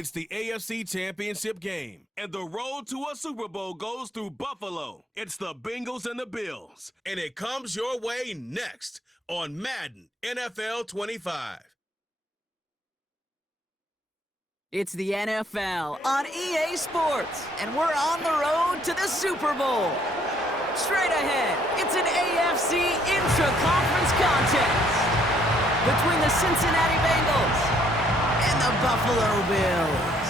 It's the AFC Championship game, and the road to a Super Bowl goes through Buffalo. It's the Bengals and the Bills, and it comes your way next on Madden NFL 25. It's the NFL on EA Sports, and we're on the road to the Super Bowl. Straight ahead, it's an AFC intra-conference contest between the Cincinnati Bengals and the Buffalo Bills.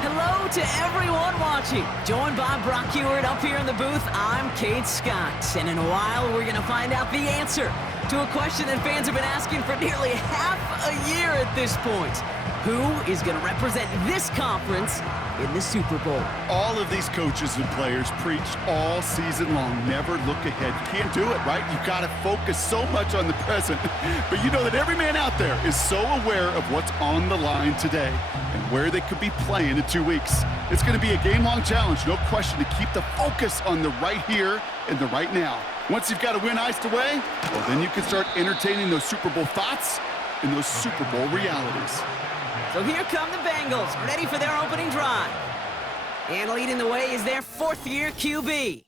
Hello to everyone watching. Joined by Brock Ewart up here in the booth, I'm Kate Scott. And in a while, we're going to find out the answer to a question that fans have been asking for nearly half a year at this point. Who is going to represent this conference in the Super Bowl? All of these coaches and players preach all season long, never look ahead. You can't do it, right? You've got to focus so much on the present. But you know that every man out there is so aware of what's on the line today and where they could be playing in 2 weeks. It's going to be a game-long challenge, no question, to keep the focus on the right here and the right now. Once you've got a win iced away, well, then you can start entertaining those Super Bowl thoughts and those Super Bowl realities. So here come the Bengals, ready for their opening drive. And leading the way is their fourth-year QB.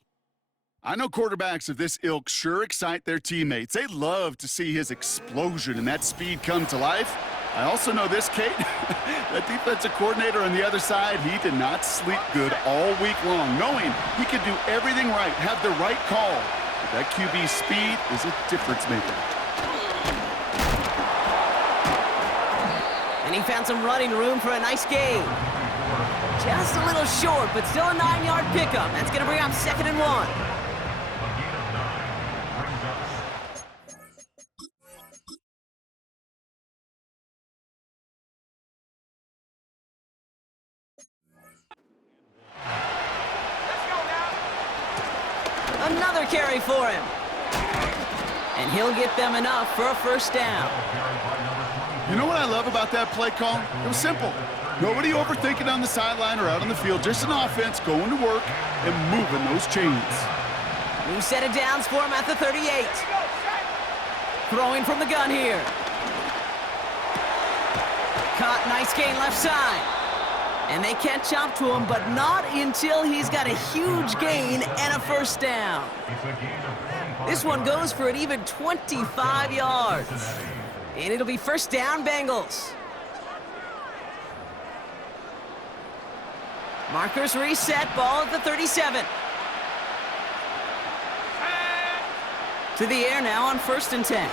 I know quarterbacks of this ilk sure excite their teammates. They love to see his explosion and that speed come to life. I also know this, Kate. That defensive coordinator on the other side, he did not sleep good all week long, knowing he could do everything right, have the right call. But that QB speed is a difference maker. And he found some running room for a nice gain. Just a little short, but still a 9-yard pickup. That's going to bring up 2nd and 1. Another carry for him. And he'll get them enough for a first down. You know what I love about that play call? It was simple. Nobody overthinking on the sideline or out on the field. Just an offense going to work and moving those chains. New set of downs for him at the 38. Throwing from the gun here. Caught, nice gain left side. And they catch up to him, but not until he's got a huge gain and a first down. This one goes for an even 25 yards. And it'll be first down, Bengals. Markers reset, ball at the 37. To the air now on 1st and 10.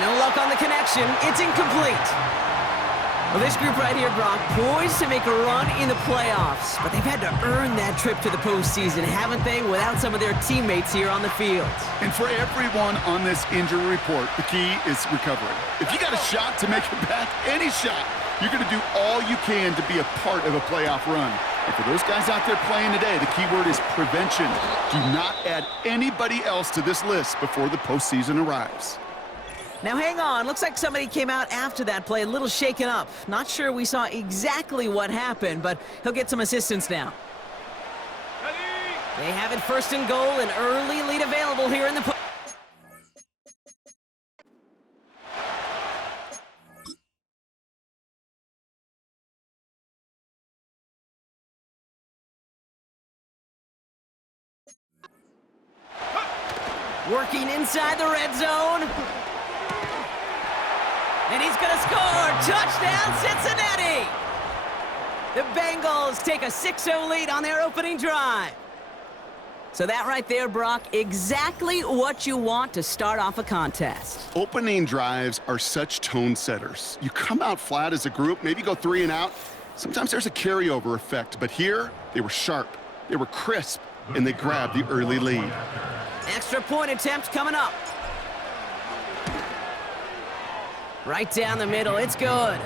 No luck on the connection. It's incomplete. Well, this group right here, Brock, poised to make a run in the playoffs. But they've had to earn that trip to the postseason, haven't they, without some of their teammates here on the field? And for everyone on this injury report, the key is recovery. If you got a shot to make it back, any shot, you're going to do all you can to be a part of a playoff run. And for those guys out there playing today, the key word is prevention. Do not add anybody else to this list before the postseason arrives. Now hang on, looks like somebody came out after that play a little shaken up. Not sure we saw exactly what happened, but he'll get some assistance now. They have it 1st and goal, an early lead available here in the working inside the red zone. And he's going to score. Touchdown, Cincinnati! The Bengals take a 6-0 lead on their opening drive. So that right there, Brock, exactly what you want to start off a contest. Opening drives are such tone setters. You come out flat as a group, maybe go 3 and out. Sometimes there's a carryover effect, but here they were sharp, they were crisp, and they grabbed the early lead. Extra point attempt coming up. Right down the middle, it's good.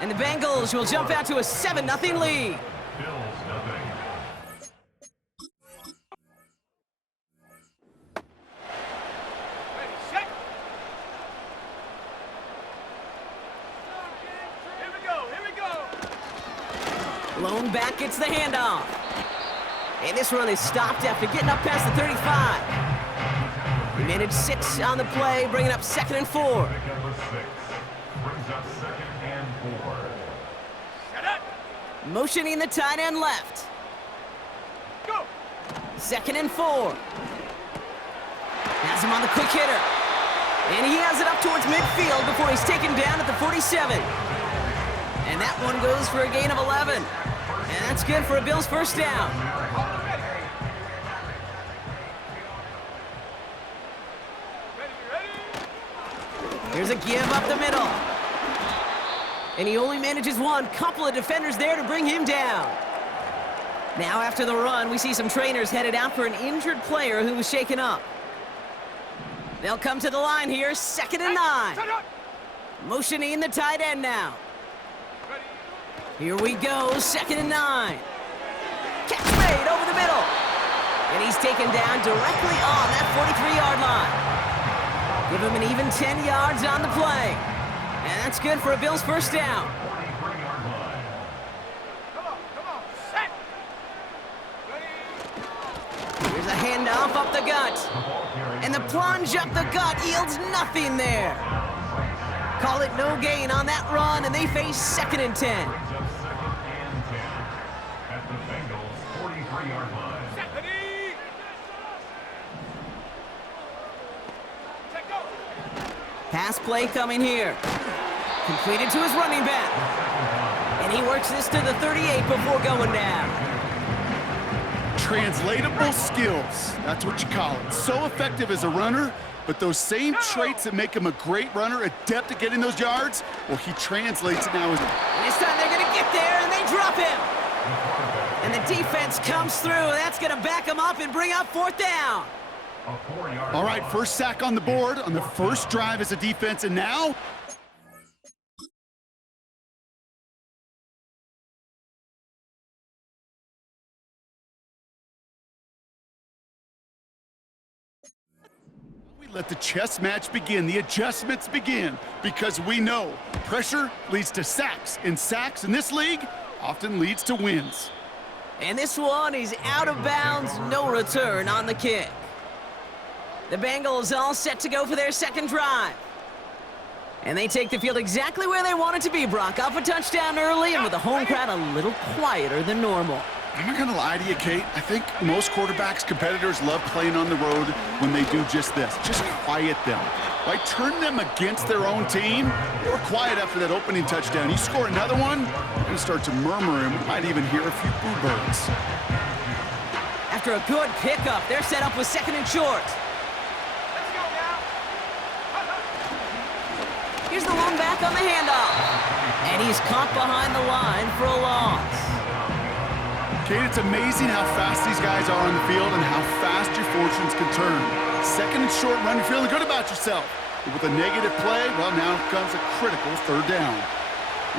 And the Bengals will jump out to a 7-0 lead. Lone back gets the handoff. And this run is stopped after getting up past the 35. He managed 6 on the play, bringing up 2nd and 4. Motioning the tight end left. Go. 2nd and 4. Has him on the quick hitter. And he has it up towards midfield before he's taken down at the 47. And that one goes for a gain of 11. And that's good for a Bills first down. Here's a give up the middle. And he only manages one. Couple of defenders there to bring him down. Now after the run, we see some trainers headed out for an injured player who was shaken up. They'll come to the line here, 2nd and 9. Motioning the tight end now. Here we go, 2nd and 9. Catch made over the middle. And he's taken down directly on that 43-yard line. Give him an even 10 yards on the play. And that's good for a Bills first down. Here's a handoff up the gut. And the plunge up the gut yields nothing there. Call it no gain on that run, and they face 2nd and 10. Pass play coming here. Completed to his running back. And he works this to the 38 before going down. Translatable skills. That's what you call it. So effective as a runner, but those same traits that make him a great runner, adept at getting those yards, well, he translates it now. And this time they're going to get there, and they drop him. And the defense comes through, and that's going to back him up and bring up 4th down. All right, first sack on the board on the first drive as a defense, and now we let the chess match begin, the adjustments begin, because we know pressure leads to sacks, and sacks in this league often leads to wins. And this one is out of bounds, no return on the kick. The Bengals all set to go for their second drive. And they take the field exactly where they want it to be, Brock. Off a touchdown early and with the home crowd a little quieter than normal. I'm not going to lie to you, Kate. I think most quarterbacks, competitors love playing on the road when they do just this. Just quiet them. Right? Turn them against their own team. They were quiet after that opening touchdown. You score another one, you're going to start to murmur, and we might even hear a few boo birds. After a good pickup, they're set up with 2nd and short. Here's the lone back on the handoff. And he's caught behind the line for a loss. Kate, it's amazing how fast these guys are on the field and how fast your fortunes can turn. 2nd and short run, you're feeling good about yourself. But with a negative play, well, now comes a critical 3rd down.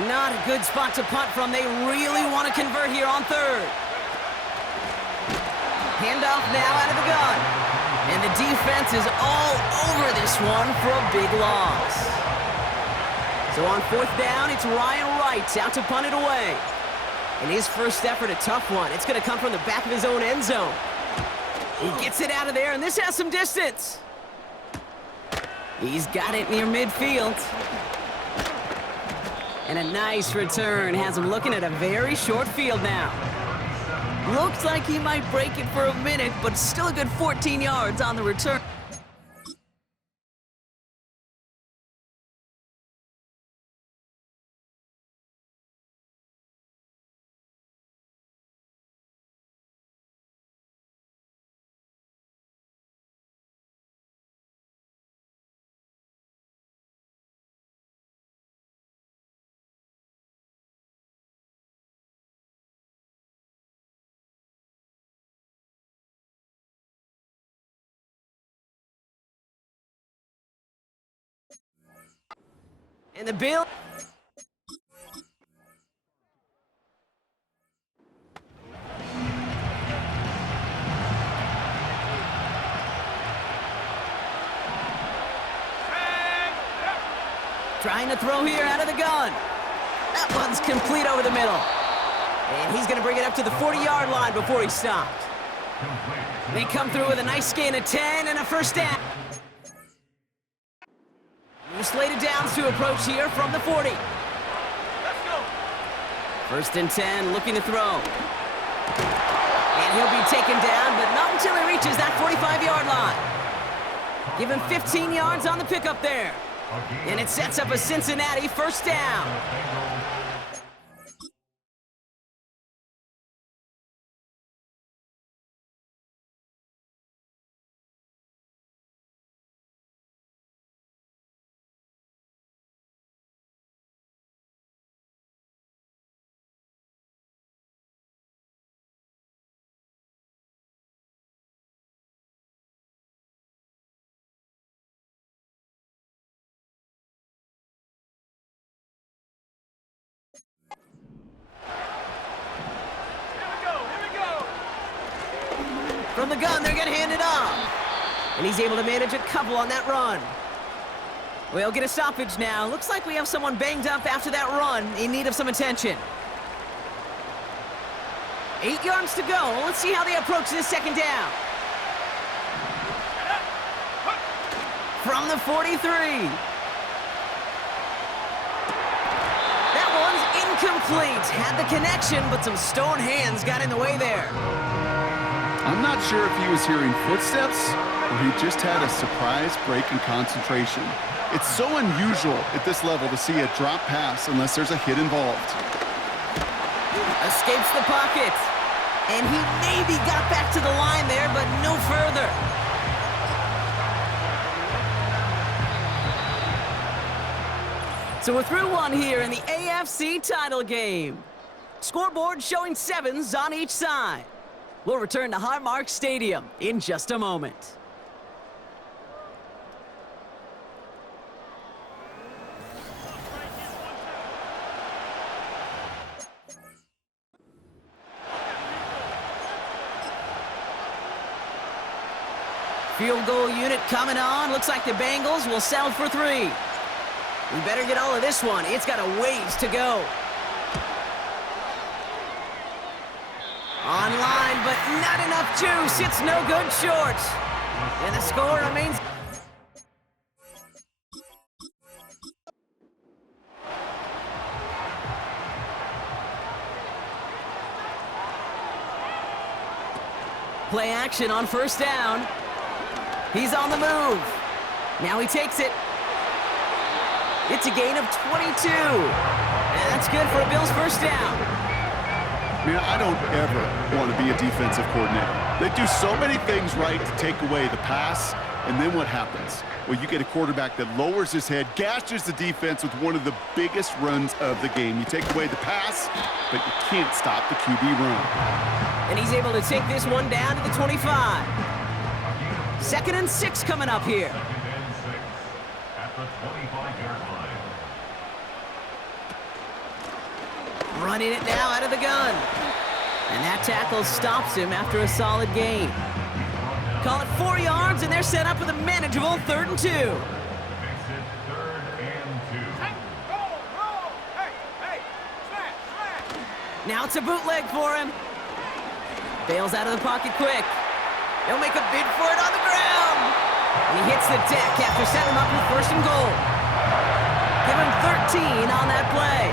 Not a good spot to punt from. They really want to convert here on 3rd. Handoff now out of the gun. And the defense is all over this one for a big loss. So on 4th down, it's Ryan Wright out to punt it away. And his first effort, a tough one. It's going to come from the back of his own end zone. He gets it out of there, and this has some distance. He's got it near midfield. And a nice return has him looking at a very short field now. Looks like he might break it for a minute, but still a good 14 yards on the return. And the Bills. Trying to throw here out of the gun. That one's complete over the middle. And he's going to bring it up to the 40-yard line before he stopped. They come through with a nice gain of 10 and a first down. New slated downs to approach here from the 40. Let's go. First and 10, looking to throw. And he'll be taken down, but not until he reaches that 45-yard line. Give him 15 yards on the pickup there. And it sets up a Cincinnati first down. From the gun, they're going to hand it off. And he's able to manage a couple on that run. We'll get a stoppage now. Looks like we have someone banged up after that run in need of some attention. 8 yards to go. Let's see how they approach this second down. From the 43. That one's incomplete. Had the connection, but some stone hands got in the way there. I'm not sure if he was hearing footsteps or he just had a surprise break in concentration. It's so unusual at this level to see a drop pass unless there's a hit involved. Escapes the pocket. And he maybe got back to the line there, but no further. So we're through one here in the AFC title game. Scoreboard showing 7s on each side. We'll return to Highmark Stadium in just a moment. Field goal unit coming on. Looks like the Bengals will settle for 3. We better get all of this one. It's got a ways to go. Online, but not enough juice. It's no good short. And the score remains... Play action on first down. He's on the move. Now he takes it. It's a gain of 22. And that's good for a Bills first down. Man, I don't ever want to be a defensive coordinator. They do so many things right to take away the pass, and then what happens? Well, you get a quarterback that lowers his head, gashes the defense with one of the biggest runs of the game. You take away the pass, but you can't stop the QB run. And he's able to take this one down to the 25. 2nd and 6 coming up here. At the 25-yard line. Running it now out of the gun. And that tackle stops him after a solid gain. Call it 4 yards, and they're set up with a manageable 3rd and 2. Makes it 3rd and 2. Roll. Hey, smash. Now it's a bootleg for him. Bails out of the pocket quick. He'll make a bid for it on the ground. And he hits the deck after setting him up with 1st and goal. Give him 13 on that play.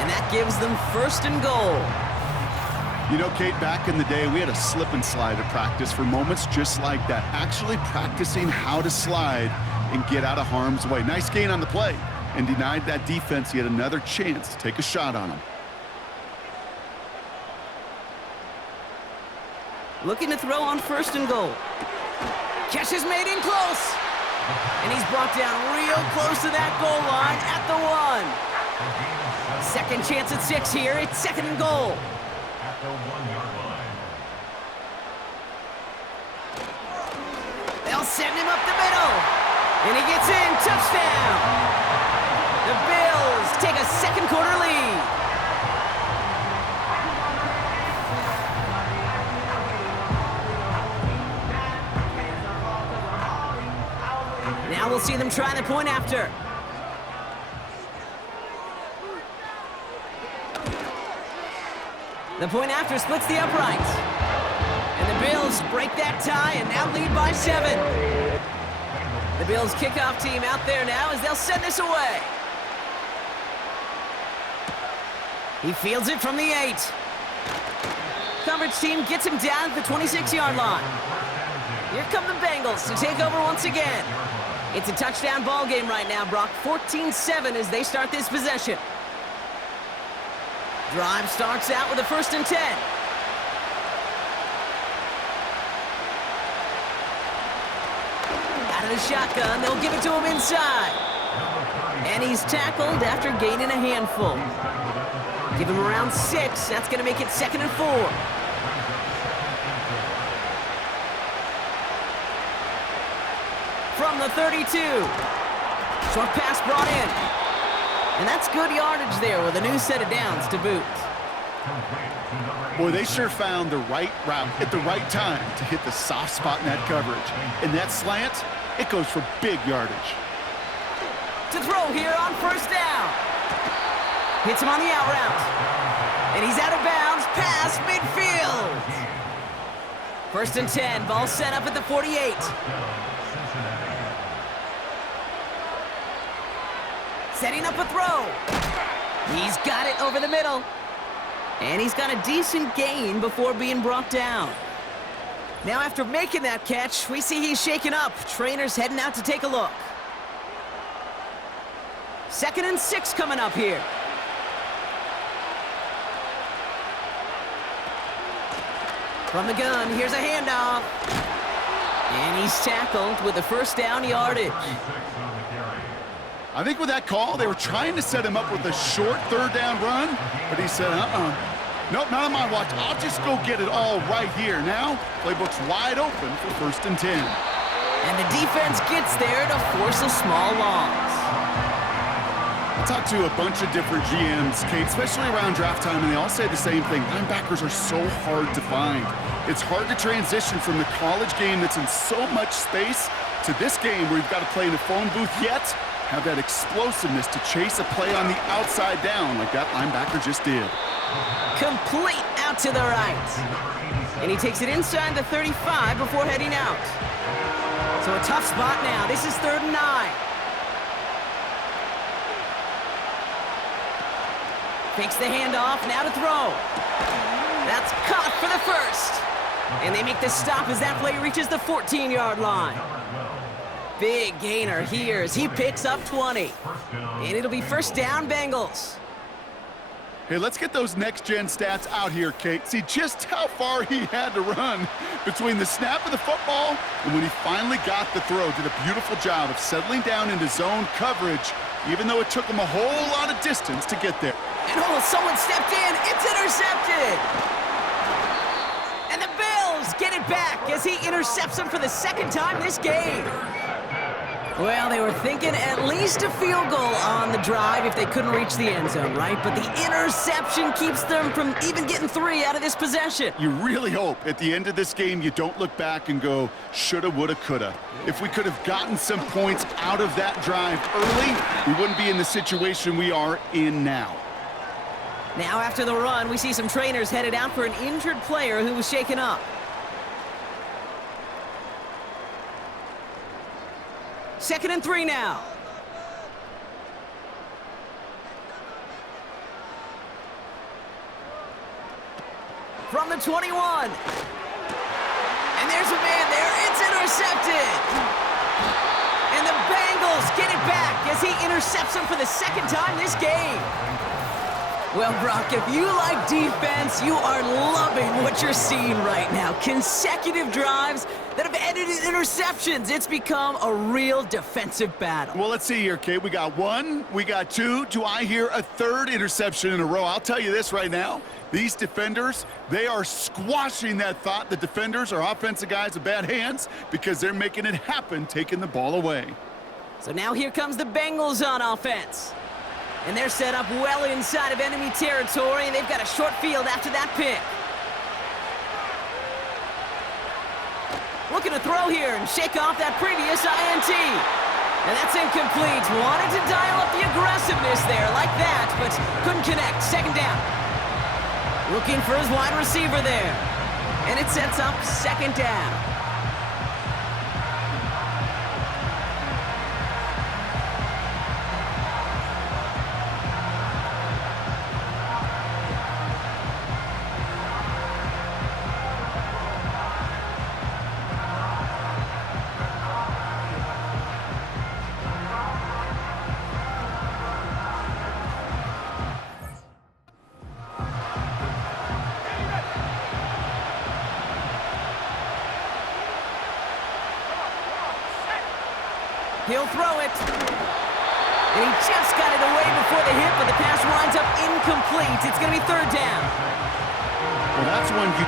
And that gives them 1st and goal. You know, Kate, back in the day, we had a slip and slide at practice for moments just like that. Actually practicing how to slide and get out of harm's way. Nice gain on the play and denied that defense yet another chance to take a shot on him. Looking to throw on 1st and goal. Catch is made in close. And he's brought down real close to that goal line at the 1. 2nd chance at 6 here. It's 2nd and goal. At the 1-yard line. They'll send him up the middle. And he gets in. Touchdown. The Bills take a 2nd quarter lead. Now we'll see them try the point after. The point after splits the uprights. And the Bills break that tie and now lead by 7. The Bills kickoff team out there now as they'll send this away. He fields it from the 8. Coverage team gets him down at the 26-yard line. Here come the Bengals to take over once again. It's a touchdown ball game right now, Brock. 14-7 as they start this possession. Drive starts out with a 1st and 10. Out of the shotgun, they'll give it to him inside. And he's tackled after gaining a handful. Give him around 6. That's going to make it 2nd and 4. From the 32. Short pass brought in. And that's good yardage there with a new set of downs to boot. Boy, they sure found the right route at the right time to hit the soft spot in that coverage. And that slant, it goes for big yardage. To throw here on 1st down. Hits him on the out route. And he's out of bounds past midfield. 1st and 10. Ball set up at the 48. Setting up a throw. He's got it over the middle. And he's got a decent gain before being brought down. Now after making that catch, we see he's shaken up. Trainer's heading out to take a look. 2nd and 6 coming up here. From the gun, here's a handoff. And he's tackled with the 1st down yardage. I think with that call, they were trying to set him up with a short 3rd down run, but he said, nope, not on my watch. I'll just go get it all right here. Now, playbook's wide open for 1st and 10. And the defense gets there to force a small loss. I talked to a bunch of different GMs, Kate, especially around draft time, and they all say the same thing. Linebackers are so hard to find. It's hard to transition from the college game that's in so much space to this game where you've got to play in a phone booth, yet have that explosiveness to chase a play on the outside down like that linebacker just did. Complete out to the right. And he takes it inside the 35 before heading out. So a tough spot now. This is 3rd and 9. Takes the handoff, now to throw. That's caught for the 1st. And they make the stop as that play reaches the 14-yard line. Big gainer here as he picks up 20. And it'll be 1st down, Bengals. Hey, let's get those next-gen stats out here, Kate. See just how far he had to run between the snap of the football and when he finally got the throw. Did a beautiful job of settling down into zone coverage, even though it took him a whole lot of distance to get there. And someone stepped in. It's intercepted. And the Bills get it back as he intercepts him for the 2nd time this game. Well, they were thinking at least a field goal on the drive if they couldn't reach the end zone, right? But the interception keeps them from even getting 3 out of this possession. You really hope at the end of this game you don't look back and go, shoulda, woulda, coulda. If we could have gotten some points out of that drive early, we wouldn't be in the situation we are in now. Now after the run, we see some trainers headed out for an injured player who was shaken up. 2nd and 3 now. From the 21. And there's a man there. It's intercepted. And the Bengals get it back as he intercepts him for the 2nd time this game. Well, Brock, if you like defense, you are loving what you're seeing right now. Consecutive drives that have ended in interceptions. It's become a real defensive battle. Well, let's see here, Kate. We got 1, we got 2. Do I hear a 3rd interception in a row? I'll tell you this right now. These defenders, they are squashing that thought. The defenders are offensive guys with bad hands because they're making it happen, taking the ball away. So now here comes the Bengals on offense. And they're set up well inside of enemy territory, and they've got a short field after that pick. Looking to throw here and shake off that previous INT. And that's incomplete. Wanted to dial up the aggressiveness there like that, but couldn't connect. 2nd down. Looking for his wide receiver there. And it sets up second down. He'll throw it. And he just got it away before the hit, but the pass winds up incomplete. It's going to be third down. Well, that's one you...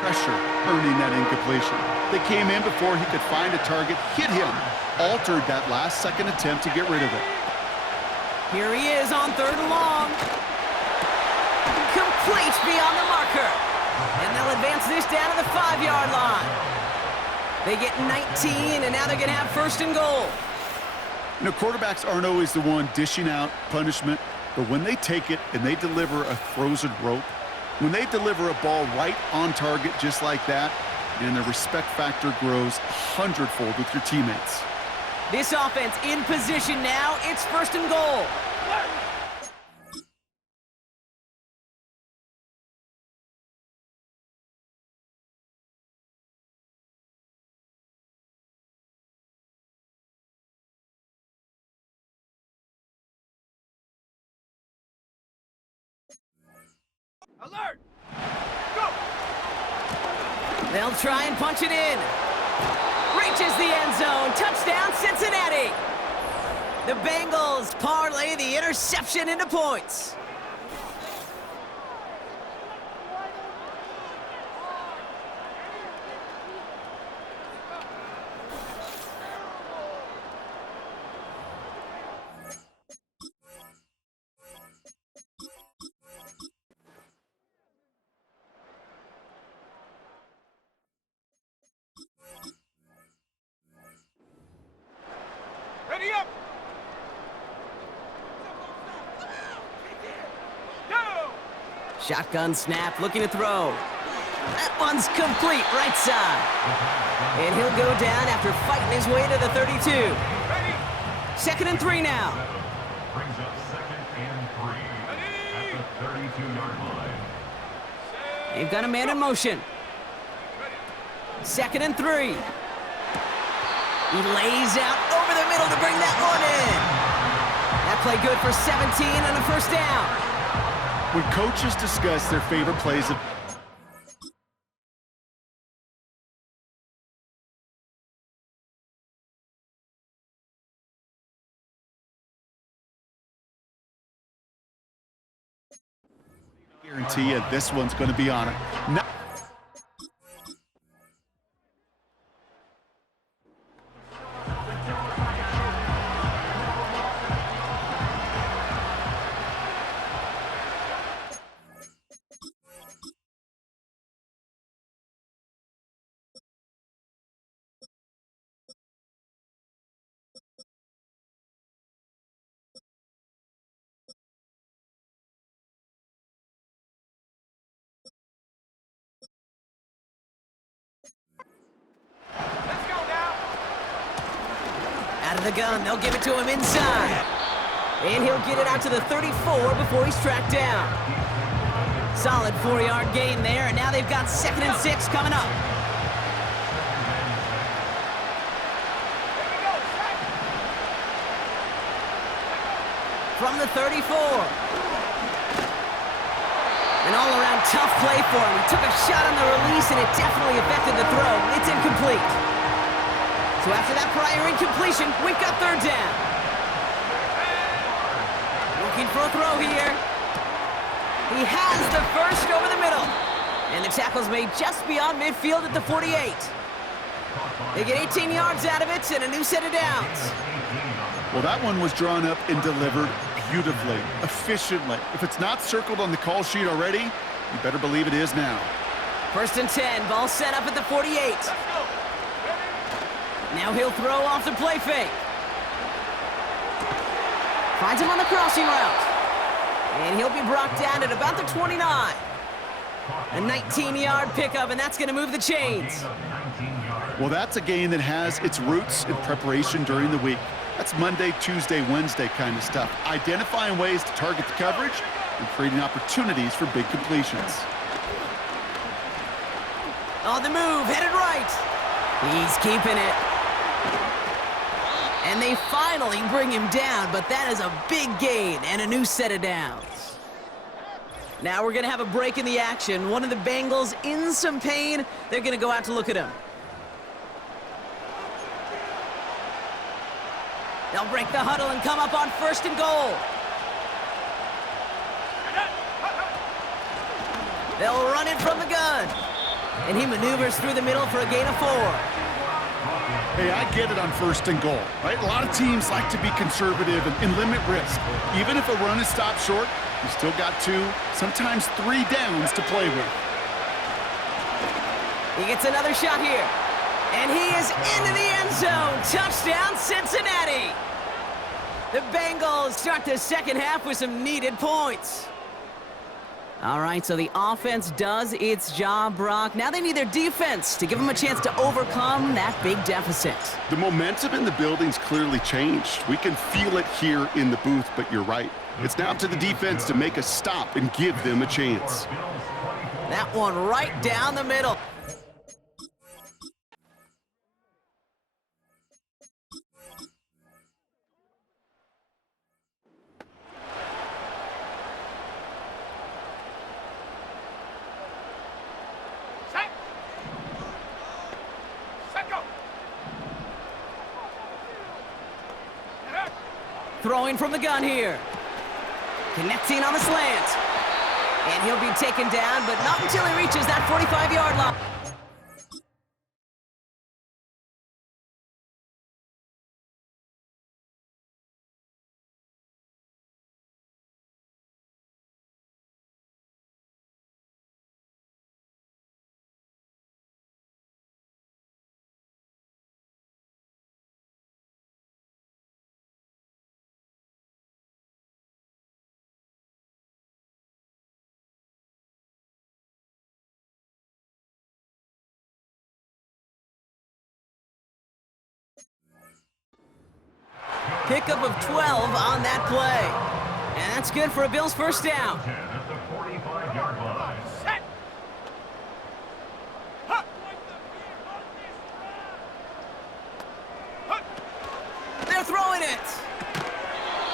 pressure earning that incompletion. They came in before he could find a target, hit him, altered that last second attempt to get rid of it. Here he is on third and long. Complete beyond the marker. And they'll advance this down to the 5-yard line. They get 19, and now they're going to have first and goal. You know, quarterbacks aren't always the one dishing out punishment, but when they take it and they deliver a frozen rope, when they deliver a ball right on target just like that, and the respect factor grows 100-fold with your teammates. This offense in position now. It's first and goal. Alert! Go! They'll try and punch it in. Reaches the end zone. Touchdown, Cincinnati. The Bengals parlay the interception into points. Ready up! Go! Shotgun snap, looking to throw. That one's complete, right side. And he'll go down after fighting his way to the 32. Ready! Second and 3 now. Brings up second and 3 at the 32-yard line. They've got a man in motion. Second and 3. He lays out over the middle to bring that one in. That play good for 17 and a first down. When coaches discuss their favorite plays of guarantee you this one's going to be on it. Now Let's go now! Out of the gun, they'll give it to him inside. And he'll get it out to the 34 before he's tracked down. Solid 4-yard gain there, and now they've got second and 6 coming up. Here we go! Set! From the 34. An all-around tough play for him. He took a shot on the release, and it definitely affected the throw. It's incomplete. So after that prior incompletion, we've got third down. Looking for a throw here. He has the first over the middle. And the tackle's made just beyond midfield at the 48. They get 18 yards out of it and a new set of downs. well, that one was drawn up and delivered beautifully, efficiently. If it's not circled on the call sheet already, you better believe it is now. First and 10, ball set up at the 48. Let's go. Now he'll throw off the play fake. Finds him on the crossing route. And he'll be brought down at about the 29. A 19-yard pickup, and that's going to move the chains. Well, that's a game that has its roots in preparation during the week. That's Monday, Tuesday, Wednesday kind of stuff. Identifying ways to target the coverage and creating opportunities for big completions. On the move, headed right. He's keeping it. And they finally bring him down, but that is a big gain and a new set of downs. Now we're going to have a break in the action. One of the Bengals in some pain. They're going to go out to look at him. They'll break the huddle and come up on first and goal. They'll run it from the gun. And he maneuvers through the middle for a gain of 4. Hey, I get it on first and goal, right? A lot of teams like to be conservative and limit risk. Even if a run is stopped short, you still got 2, sometimes 3 downs to play with. He gets another shot here. And he is into the end zone. Touchdown, Cincinnati. The Bengals start the second half with some needed points. All right, so the offense does its job, Brock. Now they need their defense to give them a chance to overcome that big deficit. The momentum in the building's clearly changed. We can feel it here in the booth, but you're right. It's now up to the defense to make a stop and give them a chance. That one right down the middle. Set. Set, go. Throwing from the gun here. Connecting on the slant. And he'll be taken down, but not until he reaches that 45-yard line. Pickup of 12 on that play. And that's good for a Bills first down. At the 45-yard line. Set. Huh. Huh. They're throwing it.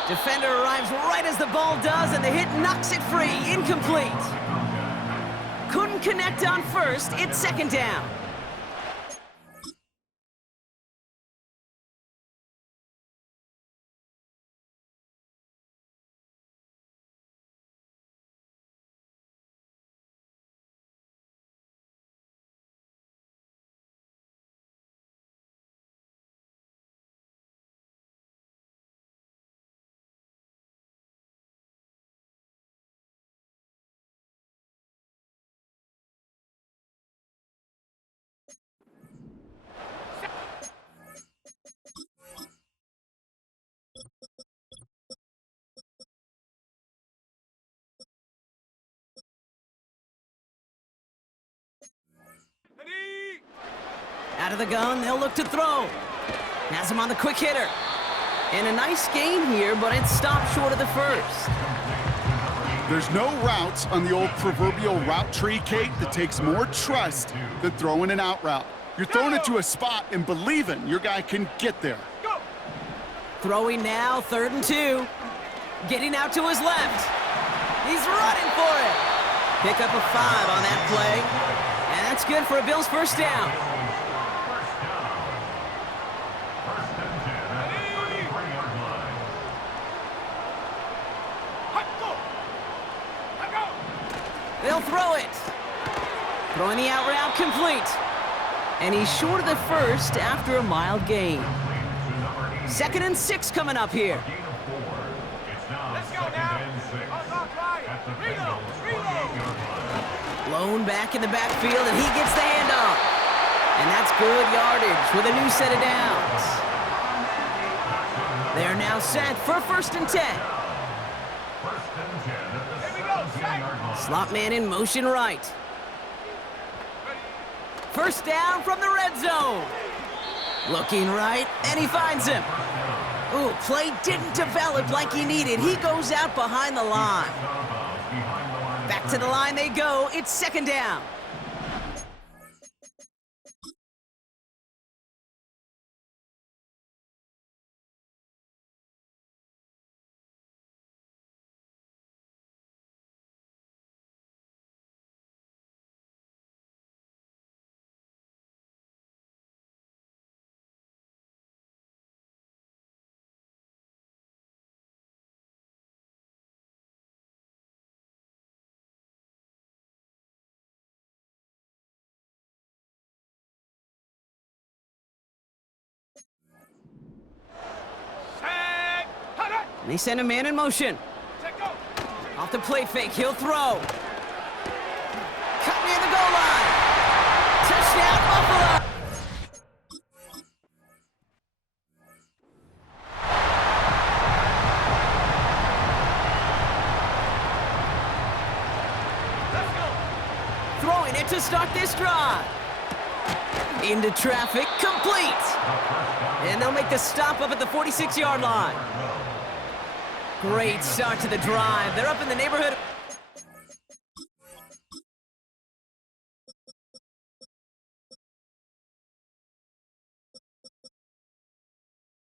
Defender arrives right as the ball does, and the hit knocks it free. Incomplete. Couldn't connect on first. It's second down. Ready. Out of the gun, they'll look to throw. Has him on the quick hitter. And a nice gain here, but it's stopped short of the first. There's no routes on the old proverbial route tree, Kate, that takes more trust than throwing an out route. You're throwing it to a spot and believing your guy can get there. Go. Throwing now, 3rd and 2. Getting out to his left. He's running for it. Pickup of 5 on that play. And that's good for a Bills first down. First and 10 at the 33-yard line. Hut, go. Let go. They'll throw it. Throwing the out route complete. And he's short of the first after a mild gain. 2nd and 6 coming up here. Gain of 4. It's now Let's go second now. and 6 Unlock right. at the Reload. Bengals Reload. 48-yard line. Blown back in the backfield, and he gets the handoff. And that's good yardage with a new set of downs. They're now set for 1st and 10. Slot man in motion right. 1st down from the red zone. Looking right, and he finds him. Ooh, play didn't develop like he needed. He goes out behind the line. Back to the line they go. It's 2nd down. And they send a man in motion. Off the play fake, he'll throw. Cut near the goal line. Touchdown, Buffalo! Throwing it to start this drive. Into traffic, complete. And they'll make the stop up at the 46-yard line. Great start to the drive. They're up in the neighborhood.